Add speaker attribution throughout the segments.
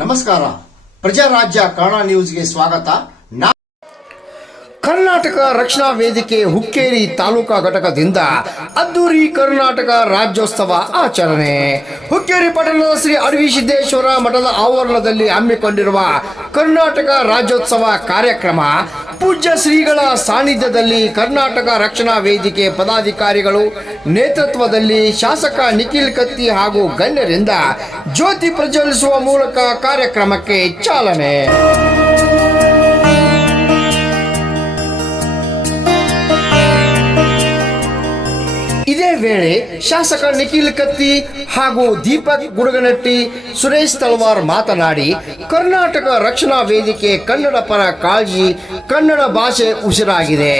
Speaker 1: ನಮಸ್ಕಾರ. ಪ್ರಜಾರಾಜ್ಯ ಕನ್ನಡ ನ್ಯೂಸ್ಗೆ ಸ್ವಾಗತ. ನಾ ಕರ್ನಾಟಕ ರಕ್ಷಣಾ ವೇದಿಕೆ ಹುಕ್ಕೇರಿ ತಾಲೂಕಾ ಘಟಕದಿಂದ ಅದ್ದೂರಿ ಕರ್ನಾಟಕ ರಾಜ್ಯೋತ್ಸವ ಆಚರಣೆ. ಹುಕ್ಕೇರಿ ಪಟ್ಟಣದ ಶ್ರೀ ಅಡವಿ ಸಿದ್ದೇಶ್ವರ ಮಠದ ಆವರಣದಲ್ಲಿ ಹಮ್ಮಿಕೊಂಡಿರುವ ಕರ್ನಾಟಕ ರಾಜ್ಯೋತ್ಸವ ಕಾರ್ಯಕ್ರಮ ಪೂಜ್ಯ ಶ್ರೀಗಳ ಸಾನ್ನಿಧ್ಯದಲ್ಲಿ ಕರ್ನಾಟಕ ರಕ್ಷಣಾ ವೇದಿಕೆ ಪದಾಧಿಕಾರಿಗಳು ನೇತೃತ್ವದಲ್ಲಿ ಶಾಸಕ ನಿಖಿಲ್ ಕತ್ತಿ ಹಾಗೂ ಗಣ್ಯರಿಂದ ಜ್ಯೋತಿ ಪ್ರಜ್ವಲಿಸುವ ಮೂಲಕ ಕಾರ್ಯಕ್ರಮಕ್ಕೆ ಚಾಲನೆ. ವೇಳೆ ಶಾಸಕ ನಿಖಿಲ್ ಕತ್ತಿ ಹಾಗೂ ದೀಪಕ್ ಗುಡಗನಟ್ಟಿ ಸುರೇಶ್ ತಲ್ವಾರ್ ಮಾತನಾಡಿ, ಕರ್ನಾಟಕ ರಕ್ಷಣಾ ವೇದಿಕೆ ಕನ್ನಡ ಪರ ಕಾಳಜಿ ಕನ್ನಡ ಭಾಷೆ ಉಸಿರಾಗಿದೆ.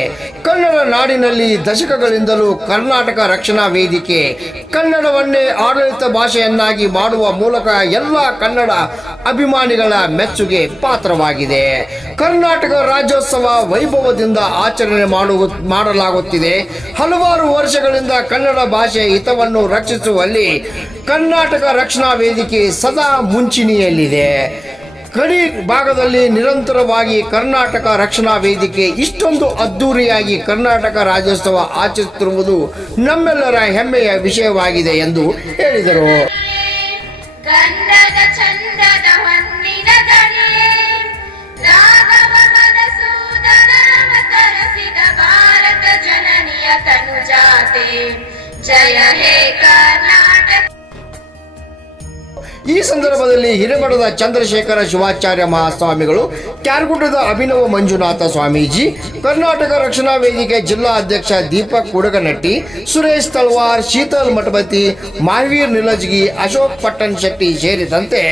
Speaker 1: ಕನ್ನಡ ನಾಡಿನಲ್ಲಿ ದಶಕಗಳಿಂದಲೂ ಕರ್ನಾಟಕ ರಕ್ಷಣಾ ವೇದಿಕೆ ಕನ್ನಡವನ್ನೇ ಆಡಳಿತ ಭಾಷೆಯನ್ನಾಗಿ ಮಾಡುವ ಮೂಲಕ ಎಲ್ಲ ಕನ್ನಡ ಅಭಿಮಾನಿಗಳ ಮೆಚ್ಚುಗೆ ಪಾತ್ರವಾಗಿದೆ. ಕರ್ನಾಟಕ ರಾಜ್ಯೋತ್ಸವ ವೈಭವದಿಂದ ಆಚರಣೆ ಮಾಡುವ ಮಾಡಲಾಗುತ್ತಿದೆ. ಹಲವಾರು ವರ್ಷಗಳಿಂದ ಕನ್ನಡ ಭಾಷೆ ಹಿತವನ್ನು ರಕ್ಷಿಸುವಲ್ಲಿ ಕರ್ನಾಟಕ ರಕ್ಷಣಾ ವೇದಿಕೆ ಸದಾ ಮುಂಚಿನಿಯಲ್ಲಿದೆ. ಗಡಿ ಭಾಗದಲ್ಲಿ ನಿರಂತರವಾಗಿ ಕರ್ನಾಟಕ ರಕ್ಷಣಾ ವೇದಿಕೆ ಇಷ್ಟೊಂದು ಅದ್ದೂರಿಯಾಗಿ ಕರ್ನಾಟಕ ರಾಜ್ಯೋತ್ಸವ ಆಚರಿಸುತ್ತಿರುವುದು ನಮ್ಮೆಲ್ಲರ ಹೆಮ್ಮೆಯ ವಿಷಯವಾಗಿದೆ ಎಂದು ಹೇಳಿದರು. ಈ ಸಂದರ್ಭದಲ್ಲಿ ಹಿರೇಮಠದ ಚಂದ್ರಶೇಖರ ಶಿವಾಚಾರ್ಯ ಮಹಾಸ್ವಾಮಿಗಳು, ಕ್ಯಾರ್ಗುಡ್ಡದ ಅಭಿನವ ಮಂಜುನಾಥ ಸ್ವಾಮೀಜಿ, ಕರ್ನಾಟಕ ರಕ್ಷಣಾ ವೇದಿಕೆ ಜಿಲ್ಲಾ ಅಧ್ಯಕ್ಷ ದೀಪಕ್ ಕುಡಗನಟ್ಟಿ, ಸುರೇಶ್ ತಲ್ವಾರ್, ಶೀತಲ್ ಮಠಪತಿ ಮಹಾವೀರ್ ನಿಲಜ್ಗಿ, ಅಶೋಕ್ ಪಟ್ಟಣ್ ಶೆಟ್ಟಿ ಸೇರಿದಂತೆ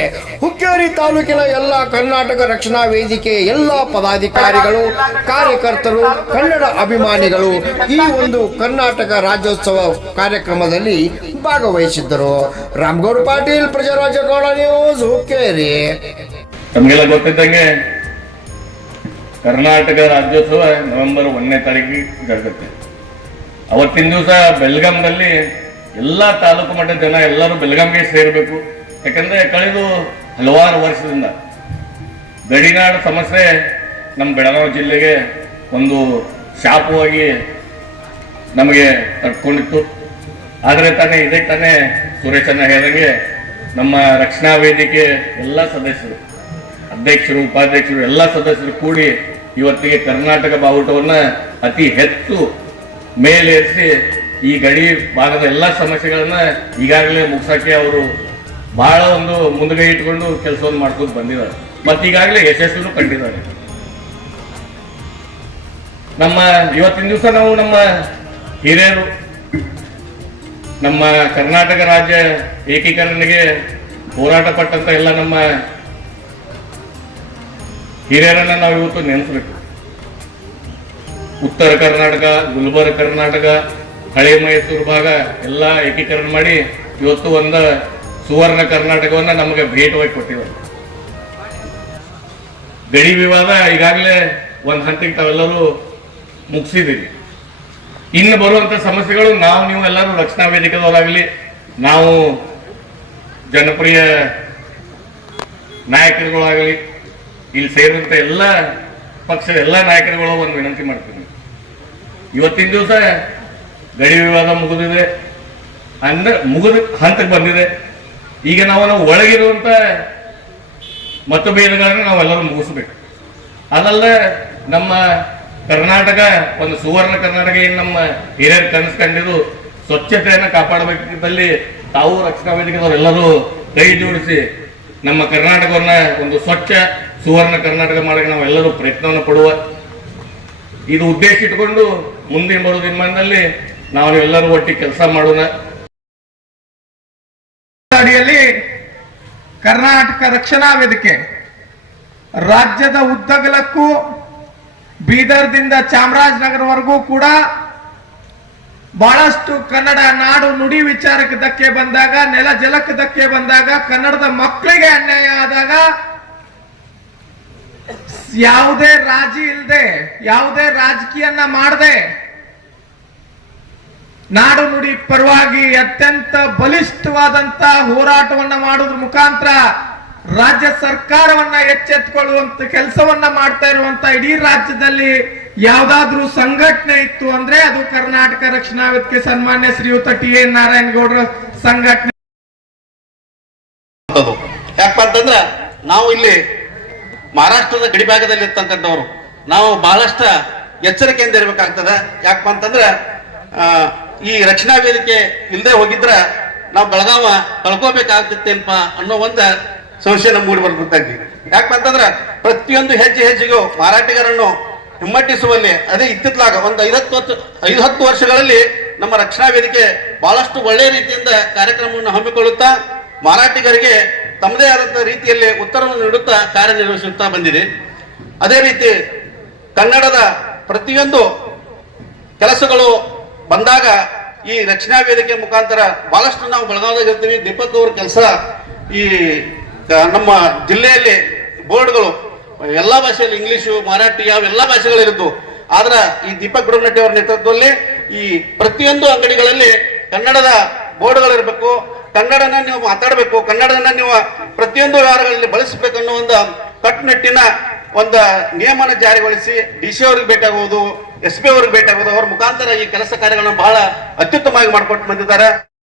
Speaker 1: ಹುಕ್ಕೇರಿ ತಾಲೂಕಿನ ಎಲ್ಲ ಕರ್ನಾಟಕ ರಕ್ಷಣಾ ವೇದಿಕೆ ಎಲ್ಲ ಪದಾಧಿಕಾರಿಗಳು, ಕಾರ್ಯಕರ್ತರು, ಕನ್ನಡ ಅಭಿಮಾನಿಗಳು ಈ ಒಂದು ಕರ್ನಾಟಕ ರಾಜ್ಯೋತ್ಸವ ಕಾರ್ಯಕ್ರಮದಲ್ಲಿ ಭಾಗವಹಿಸಿದ್ದರು. ರಾಮಗೌಡ ಪಾಟೀಲ್ ಪ್ರಜಾರಾಜ್ಯಗೌಡ ನ್ಯೂಸ್ ಹುಕ್ಕೇರಿ
Speaker 2: ತಮಗೆಲ್ಲ ಗೊತ್ತಿದ್ದಂಗೆ ಕರ್ನಾಟಕ ರಾಜ್ಯೋತ್ಸವ ನವೆಂಬರ್ ಒಂದನೇ ತಾರೀಕಿಗೆ ಜರುಗುತ್ತೆ. ಅವತ್ತಿನ ದಿವಸ ಬೆಳಗಾಂನಲ್ಲಿ ಎಲ್ಲ ತಾಲೂಕು ಮಟ್ಟದ ಜನ ಎಲ್ಲರೂ ಬೆಳಗಾಂಗೆ ಸೇರಬೇಕು. ಯಾಕಂದ್ರೆ ಕಳೆದು ಹಲವಾರು ವರ್ಷದಿಂದ ಗಡಿನಾಡ ಸಮಸ್ಯೆ ನಮ್ಮ ಬೆಳಗಾವಿ ಜಿಲ್ಲೆಗೆ ಒಂದು ಶಾಪವಾಗಿ ನಮಗೆ ತಡ್ಕೊಂಡಿತ್ತು ಆದರೆ ತಾನೇ, ಇದೇ ತಾನೇ ಸುರೇಶನ್ನ ಹೇಳಿದಂಗೆ ನಮ್ಮ ರಕ್ಷಣಾ ವೇದಿಕೆ ಎಲ್ಲ ಸದಸ್ಯರು, ಅಧ್ಯಕ್ಷರು, ಉಪಾಧ್ಯಕ್ಷರು, ಎಲ್ಲ ಸದಸ್ಯರು ಕೂಡಿ ಇವತ್ತಿಗೆ ಕರ್ನಾಟಕ ಬಾವುಟವನ್ನು ಅತಿ ಹೆಚ್ಚು ಮೇಲೇರಿಸಿ ಈ ಗಡಿ ಭಾಗದ ಎಲ್ಲ ಸಮಸ್ಯೆಗಳನ್ನ ಈಗಾಗಲೇ ಮುಗಿಸೋಕ್ಕೆ ಅವರು ಬಹಳ ಒಂದು ಮುಂದುಗೈ ಇಟ್ಕೊಂಡು ಕೆಲಸವನ್ನು ಮಾಡ್ಕೊಂಡು ಬಂದಿದ್ದಾರೆ. ಮತ್ತು ಈಗಾಗಲೇ ಯಶಸ್ಸನ್ನು ಕಂಡಿದ್ದಾರೆ. ನಮ್ಮ ಇವತ್ತಿನ ದಿವಸ ನಾವು ನಮ್ಮ ಹಿರಿಯರು ನಮ್ಮ ಕರ್ನಾಟಕ ರಾಜ್ಯ ಏಕೀಕರಣಗೆ ಹೋರಾಟ ಪಟ್ಟಂತ ಎಲ್ಲ ನಮ್ಮ ಹಿರಿಯರನ್ನ ನಾವು ಇವತ್ತು ನೆನೆಸ್ಬೇಕು. ಉತ್ತರ ಕರ್ನಾಟಕ, ಗುಲ್ಬರ್ಗ ಕರ್ನಾಟಕ, ಹಳೆ ಮೈಸೂರು ಭಾಗ ಎಲ್ಲ ಏಕೀಕರಣ ಮಾಡಿ ಇವತ್ತು ಒಂದು ಸುವರ್ಣ ಕರ್ನಾಟಕವನ್ನ ನಮಗೆ ಭೇಟವಾಗಿ ಕೊಟ್ಟಿದ್ದಾರೆ. ಗಡಿ ವಿವಾದ ಈಗಾಗಲೇ ಒಂದು ಹಂತಕ್ಕೆ ತಾವೆಲ್ಲರೂ ಮುಗಿಸಿದ್ದೀವಿ ಇನ್ನು ಬರುವಂತ ಸಮಸ್ಯೆಗಳು, ನಾವು ನೀವು ಎಲ್ಲರೂ ರಕ್ಷಣಾ ವೇದಿಕೆದವರಾಗಲಿ, ನಾವು ಜನಪ್ರಿಯ ನಾಯಕರುಗಳಾಗಲಿ, ಇಲ್ಲಿ ಸೇರಿದಂತ ಎಲ್ಲ ಪಕ್ಷದ ಎಲ್ಲ ನಾಯಕರುಗಳು ಒಂದು ವಿನಂತಿ ಮಾಡ್ತೀನಿ. ಇವತ್ತಿನ ದಿವಸ ಗಡಿ ವಿವಾದ ಮುಗಿದಿದೆ. ಅಂದ್ರೆ ಮುಗಿದ ಹಂತಕ್ಕೆ ಬಂದಿದೆ. ಈಗ ನಾವು ನಾವು ಒಳಗಿರುವಂತ ಮತಭೇದಗಳನ್ನು ನಾವೆಲ್ಲರೂ ಮುಗಿಸ್ಬೇಕು. ಅದಲ್ಲದೆ ನಮ್ಮ ಕರ್ನಾಟಕ, ಒಂದು ಸುವರ್ಣ ಕರ್ನಾಟಕ ಏನು ನಮ್ಮ ಹಿರಿಯರು ಕನಸು ಕಂಡಿದ್ದು, ಸ್ವಚ್ಛತೆಯನ್ನು ಕಾಪಾಡಬೇಕಿದ್ದಲ್ಲಿ ತಾವು ರಕ್ಷಣಾ ವೇದಿಕೆದವರೆಲ್ಲರೂ ಕೈ ಜೋಡಿಸಿ ನಮ್ಮ ಕರ್ನಾಟಕವನ್ನ ಒಂದು ಸ್ವಚ್ಛ ಸುವರ್ಣ ಕರ್ನಾಟಕ ಮಾಡಕ್ಕೆ ನಾವೆಲ್ಲರೂ ಪ್ರಯತ್ನವನ್ನು ಪಡುವ. ಇದು ಉದ್ದೇಶ ಇಟ್ಕೊಂಡು ಮುಂದಿನ ಬರೋ ದಿನಮಾನದಲ್ಲಿ ನಾವು ಎಲ್ಲರೂ ಒಟ್ಟಿಗೆ ಕೆಲಸ ಮಾಡೋಣ.
Speaker 3: ಅಡಿಯಲ್ಲಿ ಕರ್ನಾಟಕ ರಕ್ಷಣಾ ವೇದಿಕೆ, ರಾಜ್ಯದ ಉದ್ದಗಲಕ್ಕೂ ಬೀದರ್ದಿಂದ ಚಾಮರಾಜನಗರವರೆಗೂ ಕೂಡ ಬಹಳಷ್ಟು ಕನ್ನಡ ನಾಡು ನುಡಿ ವಿಚಾರಕ್ಕೆ ಧಕ್ಕೆ ಬಂದಾಗ, ನೆಲ ಜಲಕ್ಕೆ ಧಕ್ಕೆ ಬಂದಾಗ, ಕನ್ನಡದ ಮಕ್ಕಳಿಗೆ ಅನ್ಯಾಯ ಆದಾಗ ಯಾವುದೇ ರಾಜಿ ಇಲ್ಲದೆ ಯಾವುದೇ ರಾಜಕೀಯನ್ನ ಮಾಡದೆ, ನಾಡು ನುಡಿ ಪರವಾಗಿ ಅತ್ಯಂತ ಬಲಿಷ್ಠವಾದಂತ ಹೋರಾಟವನ್ನ ಮಾಡೋದ್ರ ಮುಖಾಂತರ ರಾಜ್ಯ ಸರ್ಕಾರವನ್ನ ಎಚ್ಚೆತ್ಕೊಳ್ಳುವಂತ ಕೆಲಸವನ್ನ ಮಾಡ್ತಾ ಇರುವಂತ ಇಡೀ ರಾಜ್ಯದಲ್ಲಿ ಯಾವ್ದಾದ್ರೂ ಸಂಘಟನೆ ಇತ್ತು ಅಂದ್ರೆ ಅದು ಕರ್ನಾಟಕ ರಕ್ಷಣಾ ವೇದಿಕೆ ಸನ್ಮಾನ್ಯ ಶ್ರೀಯುತ ಟಿ ಎನ್ ನಾರಾಯಣಗೌಡರ ಸಂಘಟನೆ.
Speaker 4: ಯಾಕಪ್ಪ ಅಂತಂದ್ರ ನಾವು ಇಲ್ಲಿ ಮಹಾರಾಷ್ಟ್ರದ ಗಡಿಭಾಗದಲ್ಲಿ ಇರ್ತಕ್ಕಂಥವ್ರು. ನಾವು ಬಹಳಷ್ಟು ಎಚ್ಚರಿಕೆಯಿಂದ ಇರ್ಬೇಕಾಗ್ತದ. ಯಾಕಪ್ಪ ಅಂತಂದ್ರ ಈ ರಕ್ಷಣಾ ವೇದಿಕೆ ಇಲ್ಲದೆ ಹೋಗಿದ್ರ ನಾವು ಬೆಳಗಾವ ಕಳ್ಕೋಬೇಕಾಗ್ತಿತ್ತೇನಪ್ಪ ಅನ್ನೋ ಒಂದ ಸಂಶಯ ನಮ್ ಮೂಡಿ ಬರ್ಬಿಡ್ತೈತಿ ಯಾಕಪ್ಪ ಅಂತಂದ್ರ ಪ್ರತಿಯೊಂದು ಹೆಜ್ಜೆ ಹೆಜ್ಜೆಗೂ ಮಾರಾಟಗಾರನ್ನು ಹಿಮ್ಮಟ್ಟಿಸುವಲ್ಲಿ, ಅದೇ ಇತ್ತಿತ್ಲಾಗ ಒಂದು ಐದತ್ತು ಐದು ಹತ್ತು ವರ್ಷಗಳಲ್ಲಿ ನಮ್ಮ ರಕ್ಷಣಾ ವೇದಿಕೆ ಬಹಳಷ್ಟು ಒಳ್ಳೆಯ ರೀತಿಯಿಂದ ಕಾರ್ಯಕ್ರಮವನ್ನು ಹಮ್ಮಿಕೊಳ್ಳುತ್ತಾ, ಮಾರಾಟಿಗರಿಗೆ ತಮ್ಮದೇ ಆದಂತಹ ರೀತಿಯಲ್ಲಿ ಉತ್ತರವನ್ನು ನೀಡುತ್ತಾ ಕಾರ್ಯನಿರ್ವಹಿಸುತ್ತಾ ಬಂದಿದೆ. ಅದೇ ರೀತಿ ಕನ್ನಡದ ಪ್ರತಿಯೊಂದು ಕೆಲಸಗಳು ಬಂದಾಗ ಈ ರಕ್ಷಣಾ ವೇದಿಕೆ ಮುಖಾಂತರ ಬಹಳಷ್ಟು ನಾವು ಬೆಳಗಾವಿದಾಗ ಇರ್ತೀವಿ. ದೀಪಕ್ ಅವ್ರ ಕೆಲಸ ಈ ನಮ್ಮ ಜಿಲ್ಲೆಯಲ್ಲಿ ಬೋರ್ಡ್ಗಳು, ಎಲ್ಲ ಭಾಷೆಯಲ್ಲಿ ಇಂಗ್ಲಿಷು, ಮರಾಠಿ, ಯಾವ ಎಲ್ಲಾ ಆದ್ರೆ ಈ ದೀಪಕ್ ಗುಡಗನಟ್ಟಿ ಅವರ ನೇತೃತ್ವದಲ್ಲಿ ಈ ಪ್ರತಿಯೊಂದು ಅಂಗಡಿಗಳಲ್ಲಿ ಕನ್ನಡದ ಬೋರ್ಡ್ಗಳಿರಬೇಕು, ಕನ್ನಡನ ನೀವು ಮಾತಾಡಬೇಕು, ಕನ್ನಡನ ನೀವು ಪ್ರತಿಯೊಂದು ವ್ಯವಹಾರಗಳಲ್ಲಿ ಬಳಸಬೇಕು ಅನ್ನೋ ಒಂದು ಕಟ್ಟುನಿಟ್ಟಿನ ಒಂದು ನಿಯಮನ ಜಾರಿಗೊಳಿಸಿ ಡಿ ಸಿ ಅವ್ರಿಗೆ ಭೇಟಿಯಾಗುವುದು ಎಸ್ ಪಿ ಅವ್ರಿಗೆ ಭೇಟಿಯಾಗುವುದು ಅವ್ರ ಮುಖಾಂತರ ಈ ಕೆಲಸ ಕಾರ್ಯಗಳನ್ನು ಬಹಳ ಅತ್ಯುತ್ತಮವಾಗಿ ಮಾಡಿಕೊಟ್ಟು ಬಂದಿದ್ದಾರೆ.